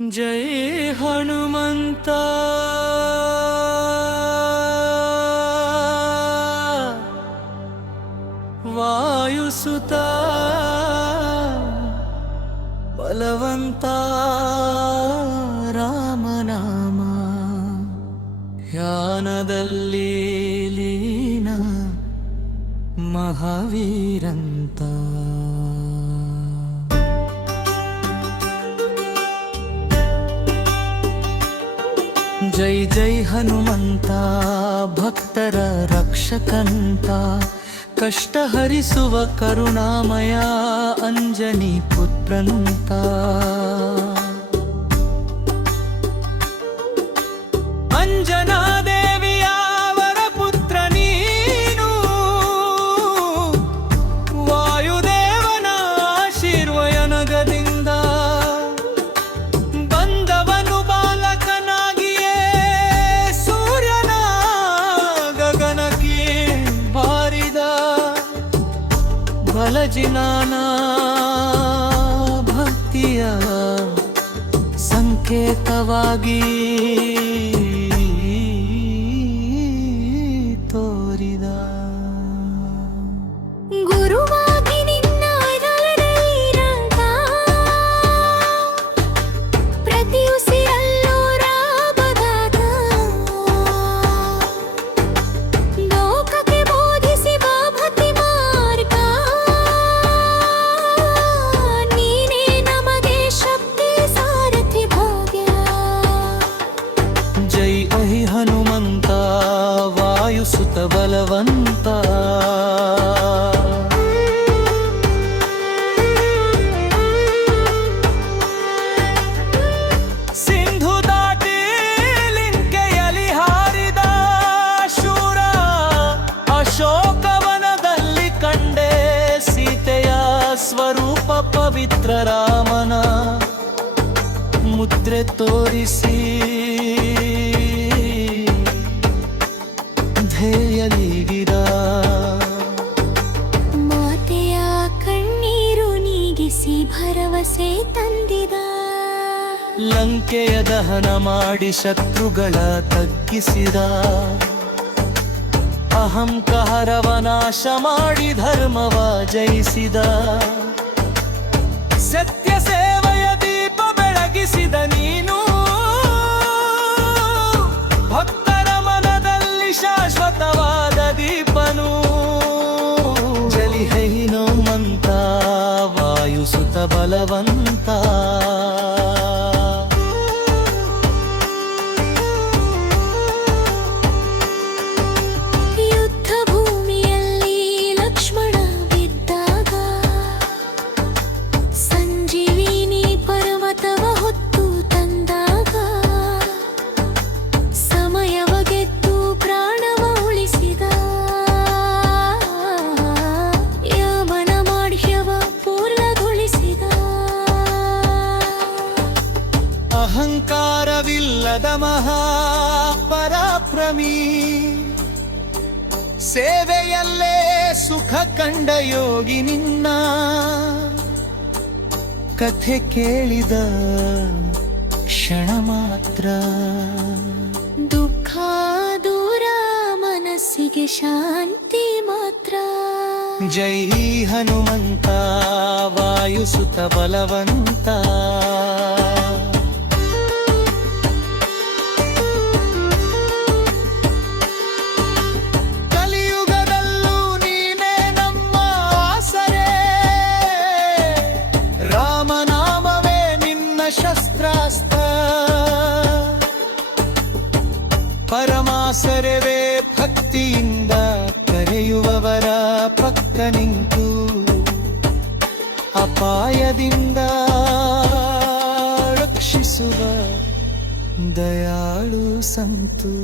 ಜೈ ಹನುಮಂತ ವಾಯುಸುತ ಬಲವಂತ ರಾಮನಾಮ ಧ್ಯಾನದಲ್ಲಿ ಲೀನ ಮಹಾವೀರಂತ. ಜೈ ಜೈ ಹನುಮಂತ ಭಕ್ತರ ರಕ್ಷಕಂತ, ಕಷ್ಟ ಹರಿಸುವ ಕರುಣಾಮಯ ಅಂಜನಿ ಪುತ್ರಂತ. ಅಂಜನಾ ದೇವಿಯ ವರ ಪುತ್ರ ನೀನು, ವಾಯುದೇವನ ಆಶೀರ್ವಯನಗದಿಂದ ಬಂದವನು ಬಾಲಕನಾಗಿಯೇ ಸೂರ್ಯನ ಗಗನಕ್ಕೆ ಬಾರಿದ. ಬಲಜಿನಾನ ಭಕ್ತಿಯ ಸಂಕೇತವಾಗಿ ತೋರಿದ. ಗುರುವಾಗಿ ನಿನ್ನ ರಂಗ, ಪ್ರತಿ ಉಸಿರಲ್ಲೂ ರಾಮಗಾನ. ಲೋಕಕ್ಕೆ ಬೋಧಿಸಿ ಭಕ್ತಿ ಮಾರ್ಗ, ನೀನೇ ನಮಗೆ ಶಕ್ತಿ ಸಾರಥಿ ಭಾಗ್ಯ. ಜೈ ಅಹಿ ಹನುಮಂತ ವಾಯುಸುತ ಬಲವಂತ. ಸಿಂಧು ದಾಟಿ ಲಿಂಕೆಯಲಿ ಹಾರಿದ ಶೂರ, ಅಶೋಕವನದಲ್ಲಿ ಕಂಡೆ ಸೀತೆಯ ಸ್ವರೂಪ. ಪವಿತ್ರ ರಾಮನ ಮುದ್ರೆ ತೋರಿಸಿ ಧ್ಯೇಯಲಿಗಿರ. ಮಾತೆಯ ಕಣ್ಣೀರು ನೀಗಿಸಿ ಭರವಸೆ ತಂದಿದ. ಲಂಕೆಯ ದಹನ ಮಾಡಿ ಶತ್ರುಗಳ ತಗ್ಗಿಸಿದ. ಅಹಂಕಾರವ ನಾಶ ಮಾಡಿ ಧರ್ಮವ ಜಯಿಸಿದ. ಸತ್ಯ ಸೇವೆಯ ದೀಪ ಬೆಳಗಿಸಿದ ನೀನು, ಭಕ್ತರ ಮನದಲ್ಲಿ ಶಾಶ್ವತವಾದ ದೀಪನು. ಜಲಿ ಹನುಮಂತ ವಾಯುಸುತ ಬಲವಂತ. ಯುದ್ಧ ಭೂಮಿಯಲ್ಲಿ ಲಕ್ಷ್ಮಣ ಬಿದ್ದಾಗ, ಸಂಜೀವಿನಿ ಪರ್ವತವ ಹೊತ್ತು ತಂದಾಗ, ಸಮಯವ ಗೆದ್ದು ಪ್ರಾಣವ ಉಳಿಸಿದ. ಯಮನ ಮಾಢ್ಯವ ಪೂರ್ಣಗೊಳಿಸಿದ. ಅಹಂಕಾರವಿಲ್ಲದ ಮಹಾಪರಾಕ್ರಮಿ, ಸೇವೆಯಲ್ಲೇ ಸುಖ ಕಂಡ ಯೋಗಿ ನಿನ್ನ. ಕಥೆ ಕೇಳಿದ ಕ್ಷಣ ಮಾತ್ರ ದುಃಖ ದೂರ, ಮನಸ್ಸಿಗೆ ಶಾಂತಿ ಮಾತ್ರ. ಜೈ ಹನುಮಂತ ವಾಯುಸುತ ಬಲವಂತ. ಕಲಿಯುಗದಲ್ಲೂ ನೀನೇ ನಮ್ಮ ಆಸರೆ, ರಾಮನಾಮವೇ ನಿನ್ನ ಶಸ್ತ್ರಾಸ್ತ್ರ. ಪರಮಾಸರವೇ ಭಕ್ತಿಯಿಂದ ಕರೆಯುವವರ ಪಕ್ಕ ನಿಂತು, ಅಪಾಯದಿಂದ ರಕ್ಷಿಸುವ ದಯಾಳು ಸಂತು.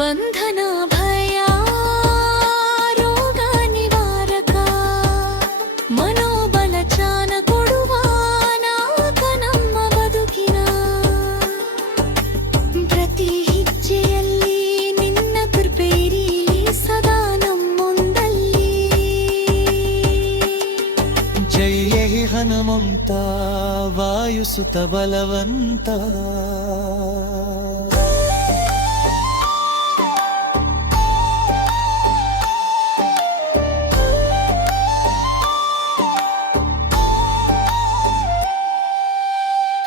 ಬಂಧನ ಭಯ ರೋಗ ನಿವಾರಕ, ಮನೋಬಲ ಚಾನ ಕೊಡುವ ನಾಥ ನಮ್ಮ ಬದುಕಿನ. ಪ್ರತಿ ಹೆಜ್ಜೆಯಲ್ಲಿ ನಿನ್ನ ಕೃಪೆ ಇರಲಿ ಸದಾ ನಮ್ಮೊಂದಲ್ಲಿ. ಜೈ ಹನುಮಂತ ವಾಯುಸುತ ಸುತ ಬಲವಂತ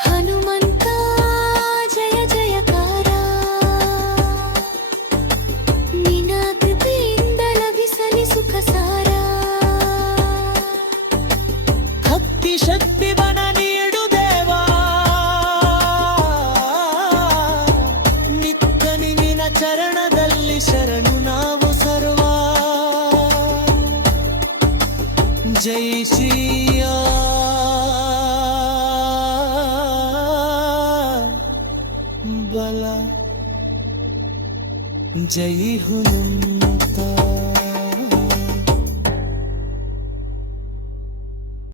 ಹನುಮಂತ ಜಯ ಜಯಕಾರ ನಿನ್ನ ಕೃಪೆಯಿಂದ ಲಭಿಸಲಿ ಸುಖ ಸಾರ ಭಕ್ತಿ ಶಕ್ತಿ ಬನ ನೀಡು ದೇವಾ ನಿತ್ಯನಿ ನಿನ ಚರಣದಲ್ಲಿ ಶರಣು ನಾವು ಸರ್ವ ಜೈ ಶ್ರೀಯ ಬಲ ಜೈ ಹನುಮಂತ